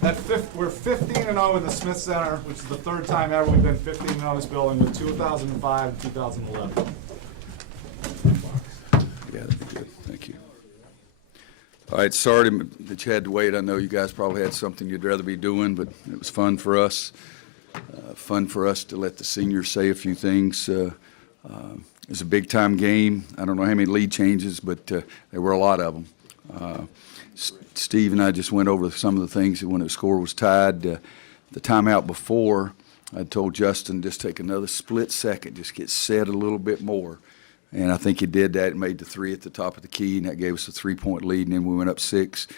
We're 15-0 in the Smith Center, which is the third time ever we've been 15-0 in this building, with 2005 and 2011. Yeah, that'd be good. Thank you. All right, sorry that you had to wait. I know you guys probably had something you'd rather be doing, but it was fun for us. Fun for us to let the seniors say a few things. It was a big-time game. I don't know how many lead changes, but there were a lot of them. Steve and I just went over some of the things when the score was tied. The timeout before, I told Justin, just take another split second, just get set a little bit more. And I think he did that and made the three at the top of the key, and that gave us a 3-point lead, and then we went up 6.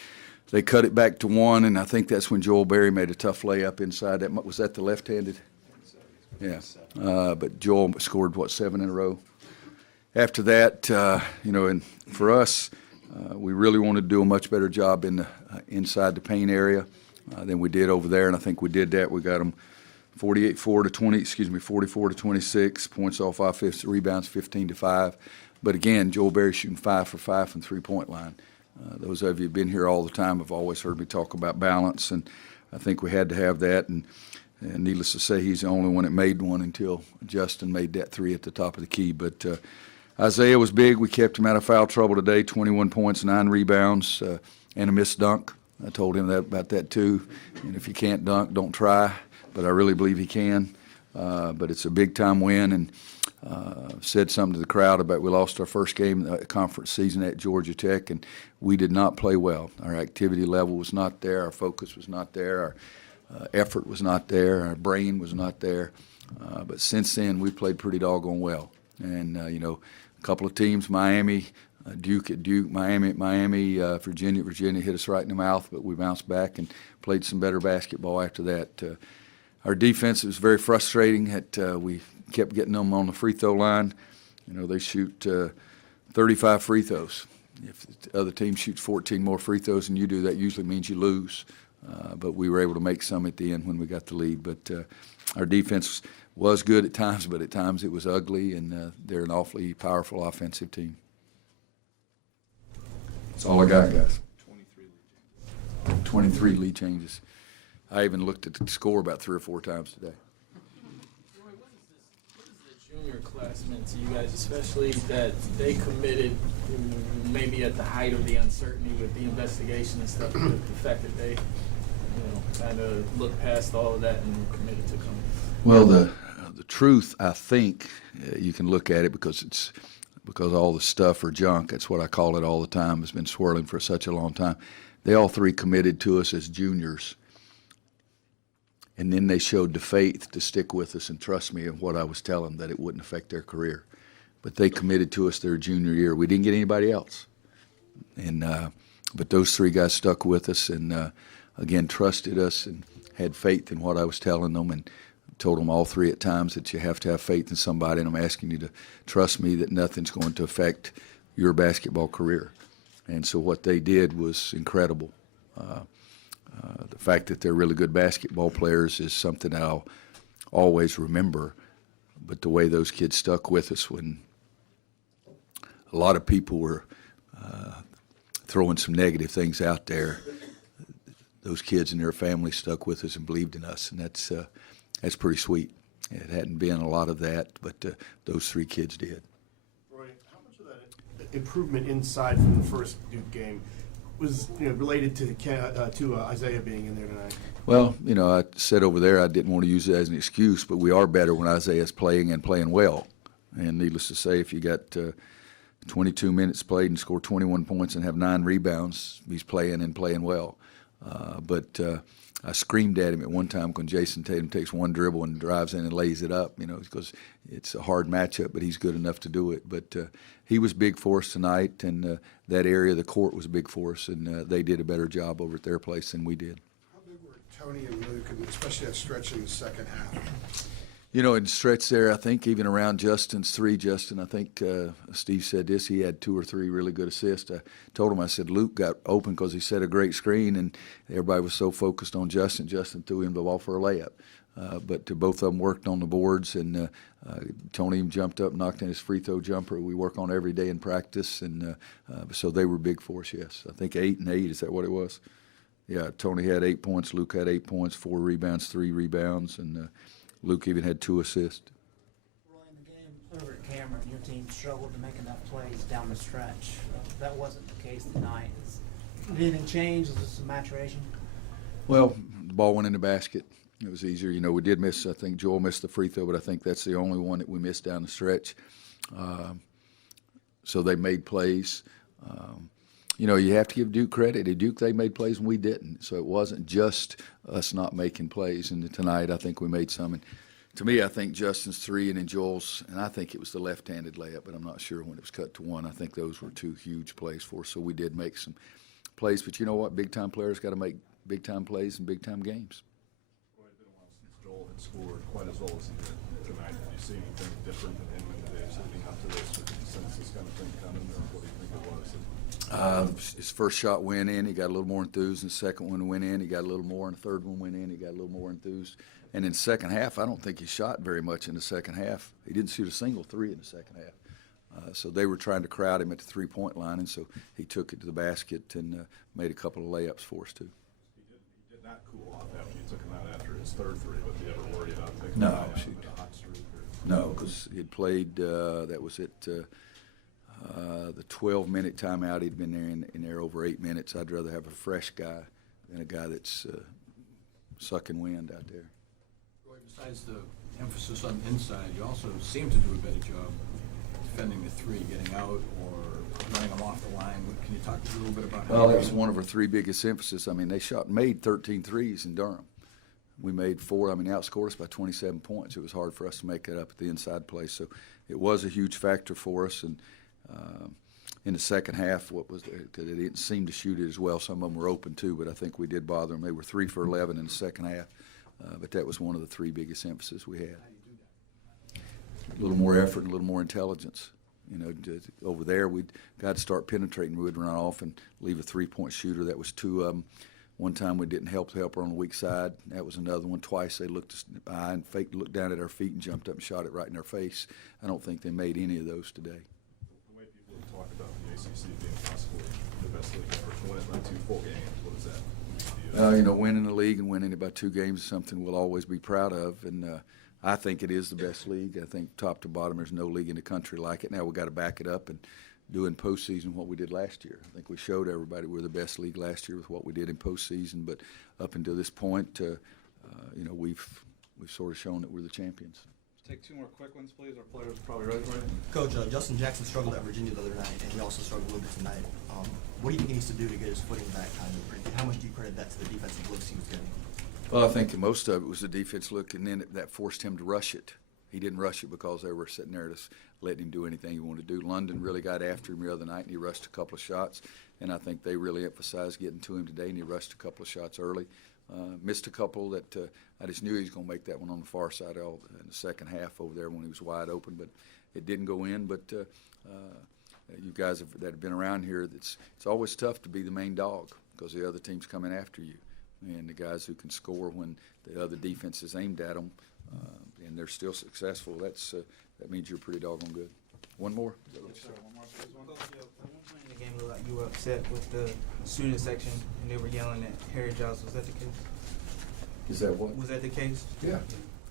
They cut it back to 1, and I think that's when Joel Berry made a tough layup inside. Was that the left-handed? Yeah. But Joel scored, 7 in a row? After that, and for us, we really wanted to do a much better job in the inside the paint area than we did over there, and I think we did that. We got them 44 to 26, points off offense, rebounds 15-5. But again, Joel Berry shooting 5 for 5 from three-point line. Those of you who've been here all the time have always heard me talk about balance, and I think we had to have that. And needless to say, he's the only one that made one until Justin made that 3 at the top of the key. But Isaiah was big. We kept him out of foul trouble today, 21 points, 9 rebounds, and a missed dunk. I told him about that too. And if you can't dunk, don't try. But I really believe he can. But it's a big-time win, and said something to the crowd about we lost our first game in the conference season at Georgia Tech, and we did not play well. Our activity level was not there. Our focus was not there. Our effort was not there. Our brain was not there. But since then, we played pretty doggone well. And, a couple of teams, Miami, Duke at Duke, Miami, Virginia hit us right in the mouth, but we bounced back and played some better basketball after that. Our defense was very frustrating. We kept getting them on the free throw line. They shoot 35 free throws. If the other team shoots 14 more free throws than you do, that usually means you lose. But we were able to make some at the end when we got the lead. But our defense was good at times, but at times it was ugly, and they're an awfully powerful offensive team. That's all I got, guys. 23 lead changes. I even looked at the score about 3 or 4 times today. Roy, what is the junior class meant to you guys, especially that they committed maybe at the height of the uncertainty with the investigation and stuff, with the fact that they, kind of looked past all of that and committed to coming? Well, the truth, I think, you can look at it because all the stuff or junk, that's what I call it all the time, has been swirling for such a long time. They all 3 committed to us as juniors. And then they showed the faith to stick with us and trust me in what I was telling them, that it wouldn't affect their career. But they committed to us their junior year. We didn't get anybody else. And but those 3 guys stuck with us and, again, trusted us and had faith in what I was telling them, and told them all 3 at times that you have to have faith in somebody, and I'm asking you to trust me that nothing's going to affect your basketball career. And so what they did was incredible. The fact that they're really good basketball players is something I'll always remember, but the way those kids stuck with us when a lot of people were throwing some negative things out there, those kids and their families stuck with us and believed in us, and that's pretty sweet. It hadn't been a lot of that, but those 3 kids did. Roy, how much of that improvement inside from the first Duke game was related to Isaiah being in there tonight? Well, I said over there I didn't want to use it as an excuse, but we are better when Isaiah's playing and playing well. And needless to say, if you got 22 minutes played and score 21 points and have 9 rebounds, he's playing and playing well. But I screamed at him at one time when Jason Tatum takes one dribble and drives in and lays it up, because it's a hard matchup, but he's good enough to do it. But he was big for us tonight, and that area of the court was big for us, and they did a better job over at their place than we did. How big were Tony and Luke, and especially that stretch in the second half? In stretch there, I think even around Justin's 3, I think Steve said this, he had 2 or 3 really good assists. I told him, I said, Luke got open because he set a great screen, and everybody was so focused on Justin. Justin threw him the ball for a layup. But both of them worked on the boards, and Tony jumped up, knocked in his free throw jumper. We work on every day in practice, and so they were big for us, yes. I think 8 and 8, is that what it was? Yeah, Tony had 8 points, Luke had 8 points, 4 rebounds, 3 rebounds, and Luke even had 2 assists. Roy, in the game over at Cameron, your team struggled to make enough plays down the stretch. That wasn't the case tonight. Did anything change? Was this some maturation? Well, the ball went in the basket. It was easier. You know, we did miss, I think Joel missed the free throw, but I think that's the only one that we missed down the stretch. So they made plays. You know, you have to give Duke credit. At Duke, they made plays and we didn't. So it wasn't just us not making plays. And tonight, I think we made some. And to me, I think Justin's 3 and then Joel's, and I think it was the left-handed layup, but I'm not sure when it was cut to 1. I think those were 2 huge plays for us. So we did make some plays. But you know what? Big-time players got to make big-time plays in big-time games. Well, it's been a while since Joel had scored quite as well as he did tonight. Did you see anything different than him in the days leading up to this? Or did you sense this kind of thing coming, or what do you think it was? His first shot went in, he got a little more enthused, and the second one went in, he got a little more, and the third one went in, he got a little more enthused. And in the second half, I don't think he shot very much in the second half. He didn't shoot a single 3 in the second half. So they were trying to crowd him at the three-point line, and so he took it to the basket and made a couple of layups for us, too. He did not cool off after you took him out after his third 3, but did you ever worry about picking No, him out shoot. with a hot streak? Or? No, because he had played, that was it. The 12-minute timeout, he'd been there in there over 8 minutes. I'd rather have a fresh guy than a guy that's sucking wind out there. Roy, besides the emphasis on the inside, you also seem to do a better job defending the 3, getting out or running them off the line. Can you talk a little bit about how? Well, that was one of our 3 biggest emphasis. I mean, they made 13 threes in Durham. We made 4. I mean, outscored us by 27 points. It was hard for us to make that up at the inside play. So it was a huge factor for us. And in the second half, because they didn't seem to shoot it as well. Some of them were open too, but I think we did bother them. They were 3 for 11 in the second half. But that was one of the 3 biggest emphasis we had. A little more effort and a little more intelligence. You know, over there, we'd got to start penetrating. We would run off and leave a 3-point shooter. That was 2 of them. One time we didn't help her on the weak side. That was another one. Twice they looked us eye and faked, looked down at our feet and jumped up and shot it right in our face. I don't think they made any of those today. The way people have talked about the ACC being possibly the best league ever, to win it by 2 full games, what does that mean to you? You know, winning the league and winning it by 2 games is something we'll always be proud of. And I think it is the best league. I think top to bottom, there's no league in the country like it. Now we've got to back it up and do in postseason what we did last year. I think we showed everybody we're the best league last year with what we did in postseason. But up until this point, you know, we've sort of shown that we're the champions. Take 2 more quick ones, please. Our players are probably ready for you. Coach, Justin Jackson struggled at Virginia the other night, and he also struggled a little bit tonight. What do you think he needs to do to get his footing back? How much do you credit that to the defensive looks he was getting? Well, I think most of it was the defense look, and then that forced him to rush it. He didn't rush it because they were sitting there just letting him do anything he wanted to do. London really got after him the other night, and he rushed a couple of shots. And I think they really emphasized getting to him today, and he rushed a couple of shots early. Missed a couple that I just knew he was going to make that one on the far side in the second half over there when he was wide open, but it didn't go in. But you guys that have been around here, it's always tough to be the main dog because the other team's coming after you. And the guys who can score when the other defense is aimed at them, and they're still successful, that means you're pretty doggone good. One more? One more, please. At one point in the game, it looked like you were upset with the student section, and they were yelling at Harry Giles. Was that the case? Is that what? Was that the case? Yeah.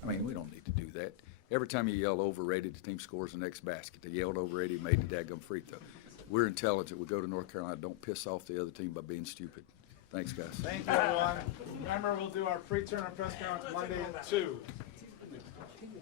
I mean, we don't need to do that. Every time you yell overrated, the team scores the next basket. They yelled overrated, made the daggum free throw. We're intelligent. We go to North Carolina. Don't piss off the other team by being stupid. Thanks, guys. Thank you, everyone. Remember, we'll do our pre-tournament press conference Monday at 2.